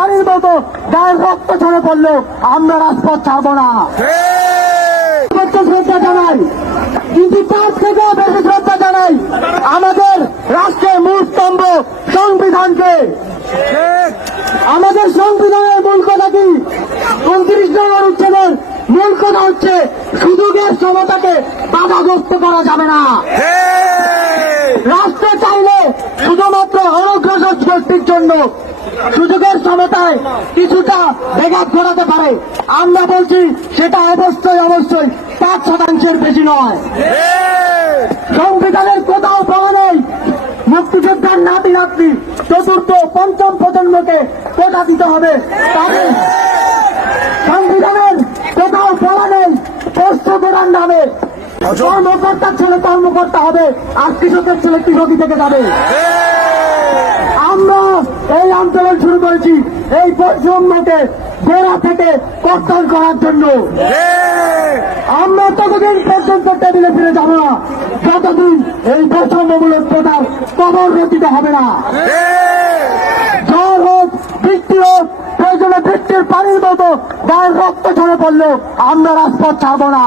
পানির মতো গায়ের রক্ত ঝরে পড়ল আমরা রাজপথ ছাড়বো না। শ্রদ্ধা জানাই কিন্তু তার থেকেও বেশি শ্রদ্ধা জানাই আমাদের রাষ্ট্রের মূল স্তম্ভ সংবিধানকে। আমাদের সংবিধানের মূল কথা কি? উনত্রিশ নম্বর উচ্ছেদের মূল কথা হচ্ছে সুযোগের সমতাকে বাধাগ্রস্ত করা যাবে না। রাষ্ট্র চাইলে শুধুমাত্র অনগ্রসর গোষ্ঠীর জন্য সুযোগের সমতায় কিছুটা ব্যাঘাত ঘটাতে পারে। আমরা বলছি সেটা অবশ্যই অবশ্যই পাঁচ শতাংশের বেশি নয়। সংবিধানের কোথাও পাওয়া নেই। মুক্তিযোদ্ধার নাতি নাতনি চতুর্থ, পঞ্চম প্রজন্মকে কোটা দিতে হবে তাদের। সংবিধানের কোথাও বলা নেই। পোস্ট প্রদান নামে কর্মকর্তার ছেলে কর্মকর্তা হবে, আর কৃষকের ছেলে কৃষকই থেকে যাবে। আমরা আন্দোলন শুরু করেছি এই বৈষম্যকে গোড়া থেকে কর্তন করার জন্য। আমরা ততদিন পর্যন্ত টেবিলে ফিরে যাব না। যতদিন এই বৈষম্যমূলক প্রচার কবর রচিত হবে না। ঝড় হোক, বৃষ্টি হোক, প্রয়োজনে বৃষ্টির পানির মতো গায়ের রক্ত ঝরে পড়ল আমরা রাজপথ ছাড়বো না।